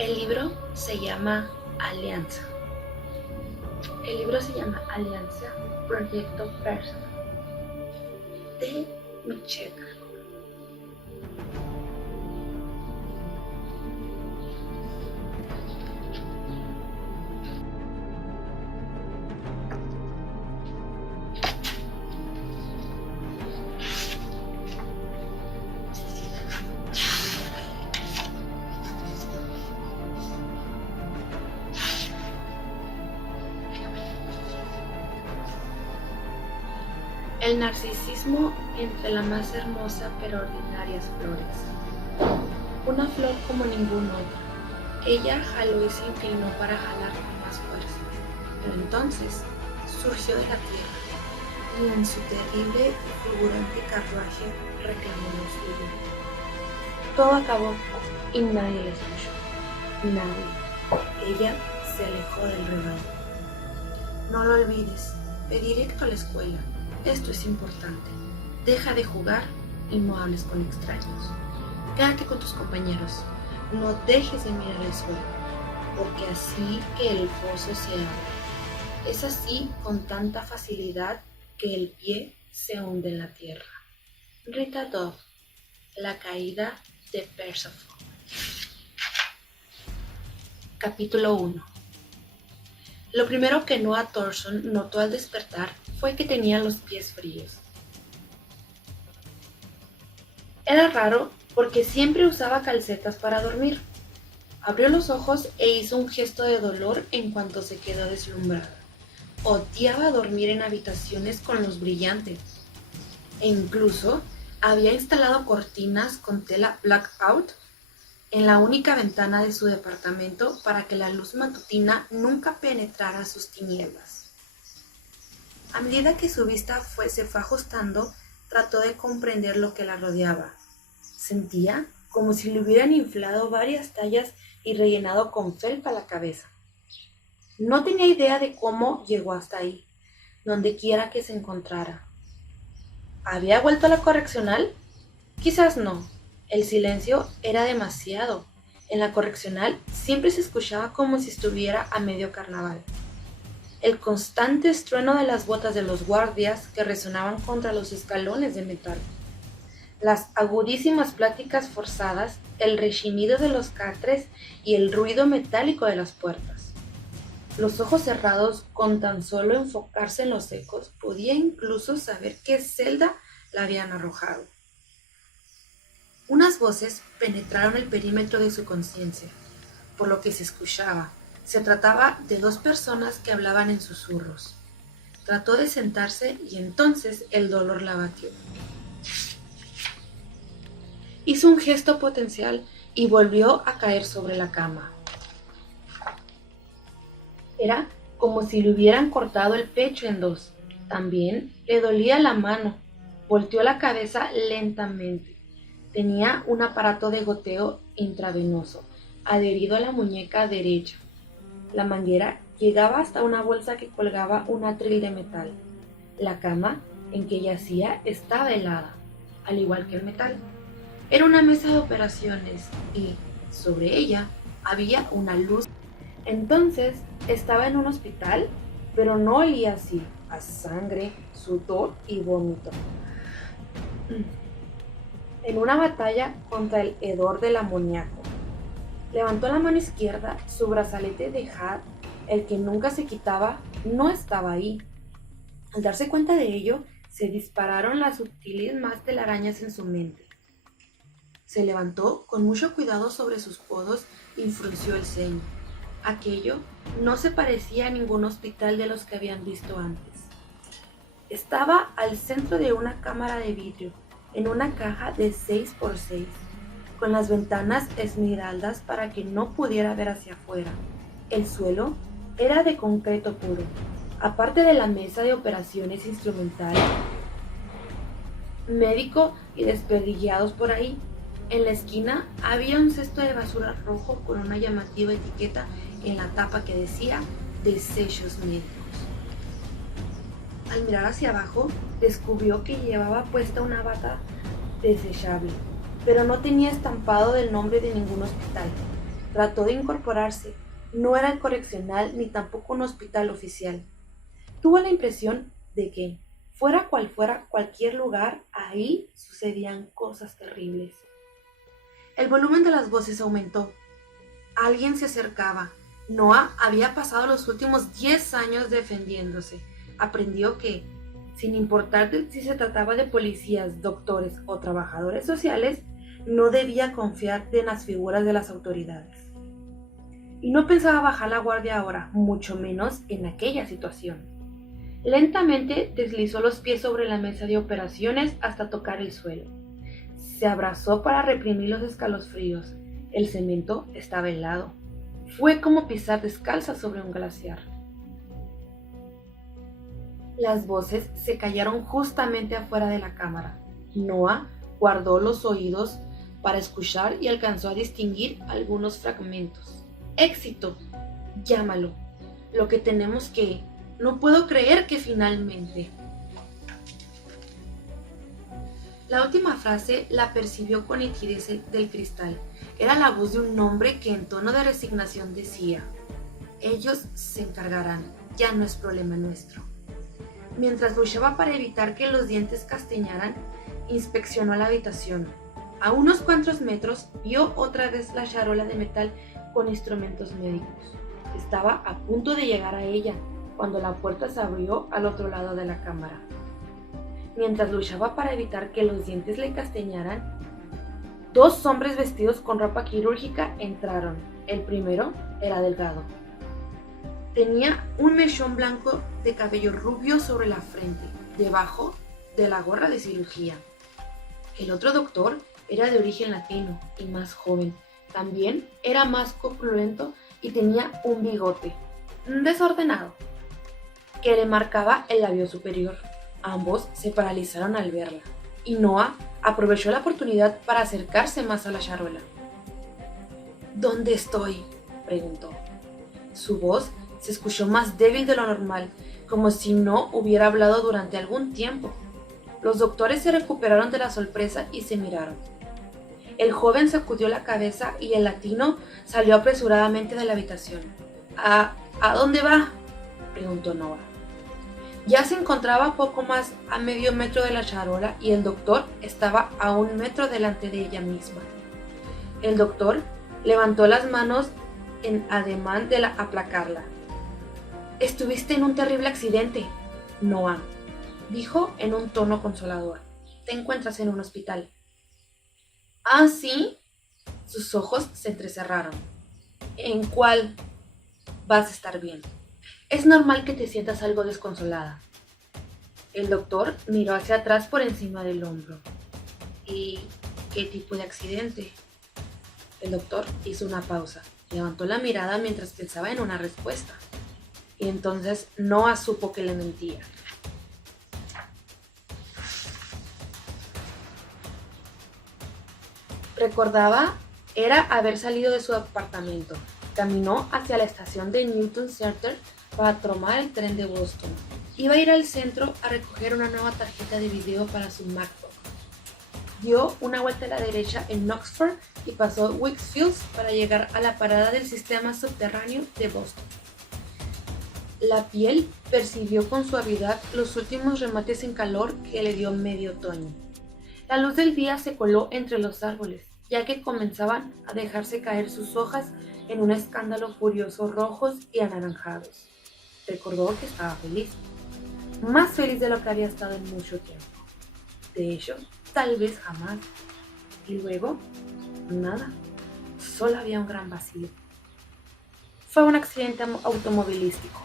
El libro se llama Alianza. El libro se llama Alianza, Proyecto Persa, de Michelle. El narcisismo entre la más hermosa pero ordinarias flores. Una flor como ninguna otra. Ella jaló y se inclinó para jalar con más fuerza, pero entonces surgió de la tierra y en su terrible y figurante carruaje reclamó lo suyo. Todo acabó y nadie la escuchó. Nadie. Ella se alejó del rebaño. No lo olvides, ve directo a la escuela. Esto es importante. Deja de jugar y no hables con extraños. Quédate con tus compañeros. No dejes de mirar el suelo, porque así que el foso se abre. Es así con tanta facilidad que el pie se hunde en la tierra. Rita Dove, La caída de Perséfone. Capítulo 1. Lo primero que Noah Thorson notó al despertar fue que tenía los pies fríos. Era raro porque siempre usaba calcetas para dormir. Abrió los ojos e hizo un gesto de dolor en cuanto se quedó deslumbrada. Odiaba dormir en habitaciones con luz brillante e incluso había instalado cortinas con tela blackout en la única ventana de su departamento para que la luz matutina nunca penetrara sus tinieblas. A medida que su vista se fue ajustando, trató de comprender lo que la rodeaba. Sentía como si le hubieran inflado varias tallas y rellenado con felpa la cabeza. No tenía idea de cómo llegó hasta ahí, donde quiera que se encontrara. ¿Había vuelto a la correccional? Quizás no. El silencio era demasiado. En la correccional siempre se escuchaba como si estuviera a medio carnaval. El constante estruendo de las botas de los guardias que resonaban contra los escalones de metal. Las agudísimas pláticas forzadas, el rechinido de los catres y el ruido metálico de las puertas. Los ojos cerrados, con tan solo enfocarse en los ecos, podía incluso saber qué celda la habían arrojado. Unas voces penetraron el perímetro de su conciencia, por lo que se escuchaba. Se trataba de dos personas que hablaban en susurros. Trató de sentarse y entonces el dolor la abatió. Hizo un gesto potencial y volvió a caer sobre la cama. Era como si le hubieran cortado el pecho en dos. También le dolía la mano. Volteó la cabeza lentamente. Tenía un aparato de goteo intravenoso adherido a la muñeca derecha. La manguera llegaba hasta una bolsa que colgaba un atril de metal. La cama en que yacía estaba helada, al igual que el metal. Era una mesa de operaciones y, sobre ella, había una luz. Entonces, estaba en un hospital, pero no olía así, a sangre, sudor y vómito. En una batalla contra el hedor del amoníaco. Levantó la mano izquierda, su brazalete de jade, el que nunca se quitaba, no estaba ahí. Al darse cuenta de ello, se dispararon las sutiles más telarañas en su mente. Se levantó con mucho cuidado sobre sus codos y frunció el ceño. Aquello no se parecía a ningún hospital de los que habían visto antes. Estaba al centro de una cámara de vidrio, en una caja de 6x6, con las ventanas esmeraldas para que no pudiera ver hacia afuera. El suelo era de concreto puro, aparte de la mesa de operaciones instrumental, médico y desperdigados por ahí. En la esquina había un cesto de basura rojo con una llamativa etiqueta en la tapa que decía desechos médicos. Al mirar hacia abajo, descubrió que llevaba puesta una bata desechable, pero no tenía estampado del nombre de ningún hospital. Trató de incorporarse. No era correccional ni tampoco un hospital oficial. Tuvo la impresión de que, fuera cual fuera cualquier lugar, ahí sucedían cosas terribles. El volumen de las voces aumentó. Alguien se acercaba. Noah había pasado los últimos 10 años defendiéndose. Aprendió que, sin importar si se trataba de policías, doctores o trabajadores sociales, no debía confiar en las figuras de las autoridades. Y no pensaba bajar la guardia ahora, mucho menos en aquella situación. Lentamente deslizó los pies sobre la mesa de operaciones hasta tocar el suelo. Se abrazó para reprimir los escalofríos. El cemento estaba helado. Fue como pisar descalza sobre un glaciar. Las voces se callaron justamente afuera de la cámara. Noah guardó los oídos para escuchar y alcanzó a distinguir algunos fragmentos. Éxito, llámalo. Lo que tenemos que... No puedo creer que finalmente... La última frase la percibió con nitidez del cristal. Era la voz de un hombre que en tono de resignación decía: ellos se encargarán, ya no es problema nuestro. Mientras luchaba para evitar que los dientes castañaran, inspeccionó la habitación. A unos cuantos metros vio otra vez la charola de metal con instrumentos médicos. Estaba a punto de llegar a ella cuando la puerta se abrió al otro lado de la cámara. Mientras luchaba para evitar que los dientes le castañaran, dos hombres vestidos con ropa quirúrgica entraron. El primero era delgado. Tenía un mechón blanco de cabello rubio sobre la frente, debajo de la gorra de cirugía. El otro doctor era de origen latino y más joven. También era más corpulento y tenía un bigote desordenado que le marcaba el labio superior. Ambos se paralizaron al verla, y Noah aprovechó la oportunidad para acercarse más a la charola. ¿Dónde estoy?, preguntó. Su voz se escuchó más débil de lo normal, como si no hubiera hablado durante algún tiempo. Los doctores se recuperaron de la sorpresa y se miraron. El joven sacudió la cabeza y el latino salió apresuradamente de la habitación. ¿A dónde va?, preguntó Noah. Ya se encontraba poco más a medio metro de la charola y el doctor estaba a 1 metro delante de ella misma. El doctor levantó las manos en ademán de aplacarla. «Estuviste en un terrible accidente, Noah», dijo en un tono consolador. «Te encuentras en un hospital». «¿Ah, sí?». Sus ojos se entrecerraron. «¿En cuál?». «Vas a estar bien. Es normal que te sientas algo desconsolada». El doctor miró hacia atrás por encima del hombro. «¿Y qué tipo de accidente?». El doctor hizo una pausa, levantó la mirada mientras pensaba en una respuesta. Y entonces Noah supo que le mentía. Recordaba era haber salido de su apartamento. Caminó hacia la estación de Newton Center para tomar el tren de Boston. Iba a ir al centro a recoger una nueva tarjeta de video para su MacBook. Dio una vuelta a la derecha en Oxford y pasó Wakefield para llegar a la parada del sistema subterráneo de Boston. La piel percibió con suavidad los últimos remates en calor que le dio medio otoño. La luz del día se coló entre los árboles, ya que comenzaban a dejarse caer sus hojas en un escándalo furioso rojos y anaranjados. Recordó que estaba feliz, más feliz de lo que había estado en mucho tiempo. De hecho, tal vez jamás. Y luego, nada, solo había un gran vacío. Fue un accidente automovilístico,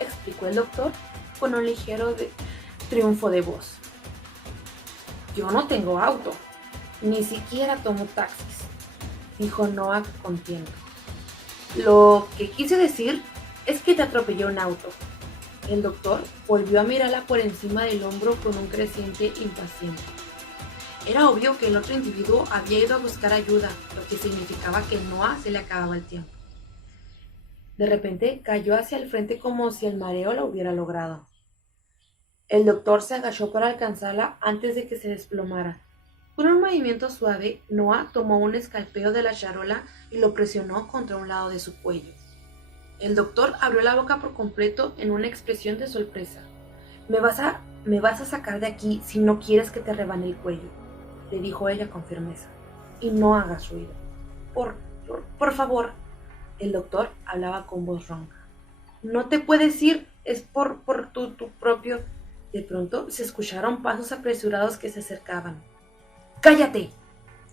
explicó el doctor con un ligero triunfo de voz. Yo no tengo auto, ni siquiera tomo taxis, dijo Noah contento. Lo que quise decir es que te atropelló un auto. El doctor volvió a mirarla por encima del hombro con un creciente impaciente. Era obvio que el otro individuo había ido a buscar ayuda, lo que significaba que Noah se le acababa el tiempo. De repente cayó hacia el frente como si el mareo lo hubiera logrado. El doctor se agachó para alcanzarla antes de que se desplomara. Con un movimiento suave, Noah tomó un escalpelo de la charola y lo presionó contra un lado de su cuello. El doctor abrió la boca por completo en una expresión de sorpresa. Me vas a sacar de aquí si no quieres que te rebane el cuello, le dijo ella con firmeza. Y no hagas ruido. Por favor. El doctor hablaba con voz ronca. No te puedes ir, es por tu propio... De pronto se escucharon pasos apresurados que se acercaban. ¡Cállate!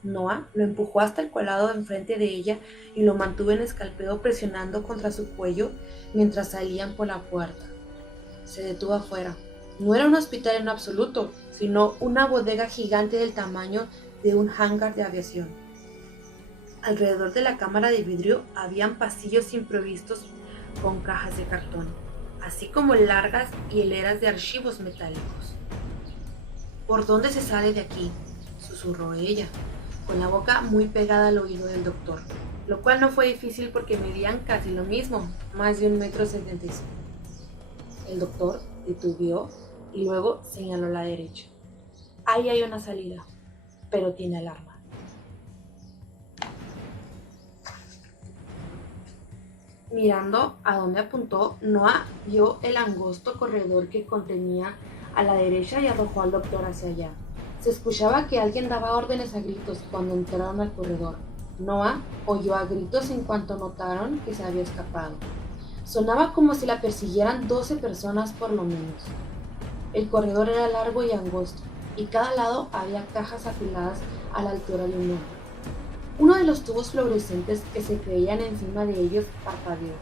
Noah lo empujó hasta el colado enfrente de ella y lo mantuvo en escalpeo presionando contra su cuello mientras salían por la puerta. Se detuvo afuera. No era un hospital en absoluto, sino una bodega gigante del tamaño de un hangar de aviación. Alrededor de la cámara de vidrio habían pasillos improvisos con cajas de cartón, así como largas hileras de archivos metálicos. ¿Por dónde se sale de aquí?, susurró ella, con la boca muy pegada al oído del doctor, lo cual no fue difícil porque medían casi lo mismo, más de 1,75 m. El doctor titubeó y luego señaló a la derecha. Ahí hay una salida, pero tiene alarma. Mirando a donde apuntó, Noah vio el angosto corredor que contenía a la derecha y arrojó al doctor hacia allá. Se escuchaba que alguien daba órdenes a gritos cuando entraron al corredor. Noah oyó a gritos en cuanto notaron que se había escapado. Sonaba como si la persiguieran 12 personas por lo menos. El corredor era largo y angosto, y cada lado había cajas afiladas a la altura de un hombro. Uno de los tubos fluorescentes que se creían encima de ellos parpadeó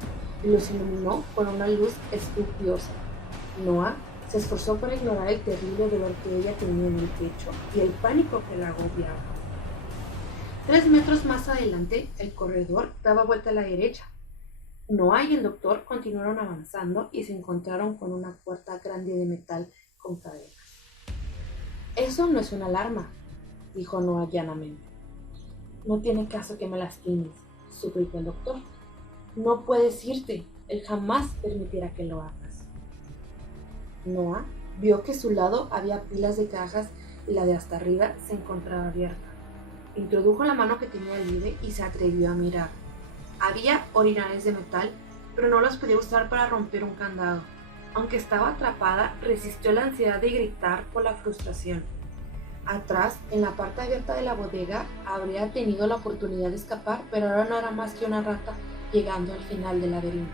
y los iluminó con una luz espupiosa. Noah se esforzó por ignorar el terrible dolor que ella tenía en el pecho y el pánico que la agobiaba. 3 metros más adelante, el corredor daba vuelta a la derecha. Noah y el doctor continuaron avanzando y se encontraron con una puerta grande de metal con cadenas. Eso no es una alarma, dijo Noah llanamente. No tiene caso que me lastimes, suplicó el doctor. No puedes irte, él jamás permitirá que lo hagas. Noah vio que a su lado había pilas de cajas y la de hasta arriba se encontraba abierta. Introdujo la mano que tenía libre y se atrevió a mirar. Había orinales de metal, pero no los podía usar para romper un candado. Aunque estaba atrapada, resistió la ansiedad de gritar por la frustración. Atrás, en la parte abierta de la bodega, habría tenido la oportunidad de escapar, pero ahora no era más que una rata llegando al final del laberinto.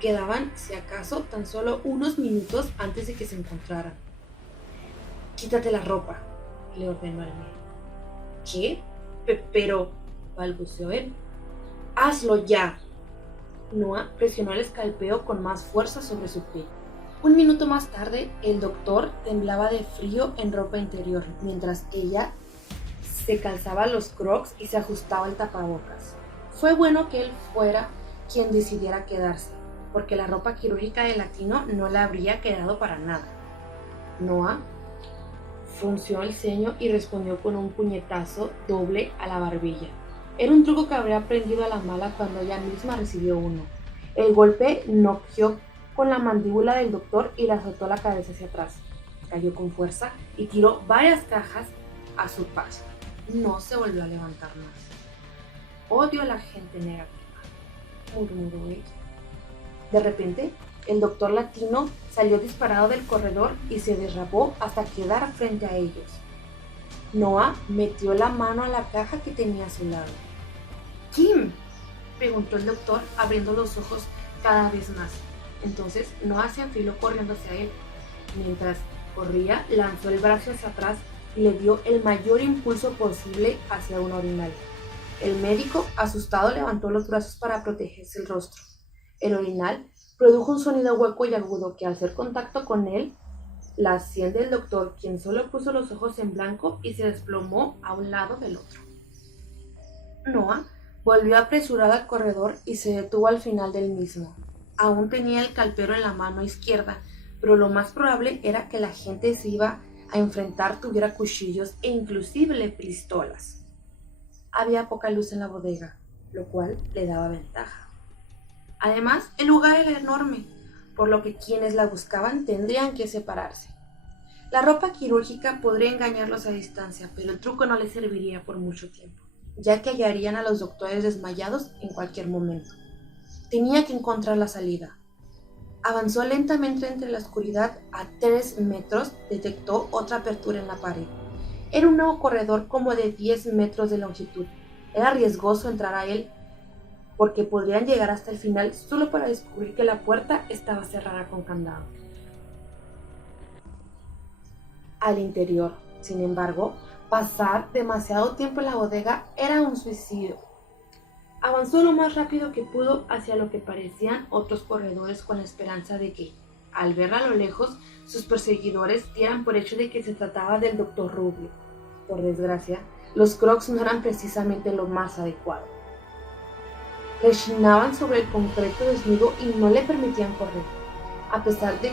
Quedaban, si acaso, tan solo unos minutos antes de que se encontraran. «Quítate la ropa», le ordenó el médico. «¿Qué? Pero», balbuceó él. «¡Hazlo ya!». Noah presionó el escalpelo con más fuerza sobre su pie. Un minuto más tarde, el doctor temblaba de frío en ropa interior, mientras ella se calzaba los crocs y se ajustaba el tapabocas. Fue bueno que él fuera quien decidiera quedarse, porque la ropa quirúrgica de latino no le habría quedado para nada. Noah frunció el ceño y respondió con un puñetazo doble a la barbilla. Era un truco que habría aprendido a la mala cuando ella misma recibió uno. El golpe noqueó con la mandíbula del doctor y le azotó la cabeza hacia atrás. Cayó con fuerza y tiró varias cajas a su paso. No se volvió a levantar más. «Odio a la gente negativa», murmuró ella. De repente, el doctor latino salió disparado del corredor y se derrapó hasta quedar frente a ellos. Noah metió la mano a la caja que tenía a su lado. «¿Kim?», preguntó el doctor, abriendo los ojos cada vez más. Entonces Noah se enfiló corriendo hacia él. Mientras corría, lanzó el brazo hacia atrás y le dio el mayor impulso posible hacia un orinal. El médico, asustado, levantó los brazos para protegerse el rostro. El orinal produjo un sonido hueco y agudo que, al hacer contacto con él, la sien del doctor, quien solo puso los ojos en blanco y se desplomó a un lado del otro. Noah volvió apresurado al corredor y se detuvo al final del mismo. Aún tenía el calpero en la mano izquierda, pero lo más probable era que la gente se iba a enfrentar tuviera cuchillos e inclusive pistolas. Había poca luz en la bodega, lo cual le daba ventaja. Además, el lugar era enorme, por lo que quienes la buscaban tendrían que separarse. La ropa quirúrgica podría engañarlos a distancia, pero el truco no les serviría por mucho tiempo, ya que hallarían a los doctores desmayados en cualquier momento. Tenía que encontrar la salida. Avanzó lentamente entre la oscuridad. A 3 metros detectó otra apertura en la pared. Era un nuevo corredor como de 10 metros de longitud. Era riesgoso entrar a él porque podrían llegar hasta el final solo para descubrir que la puerta estaba cerrada con candado. Al interior, sin embargo, pasar demasiado tiempo en la bodega era un suicidio. Avanzó lo más rápido que pudo hacia lo que parecían otros corredores con la esperanza de que, al ver a lo lejos, sus perseguidores dieran por hecho de que se trataba del doctor Rubio. Por desgracia, los Crocs no eran precisamente lo más adecuado. Rechinaban sobre el concreto desnudo y no le permitían correr. A pesar de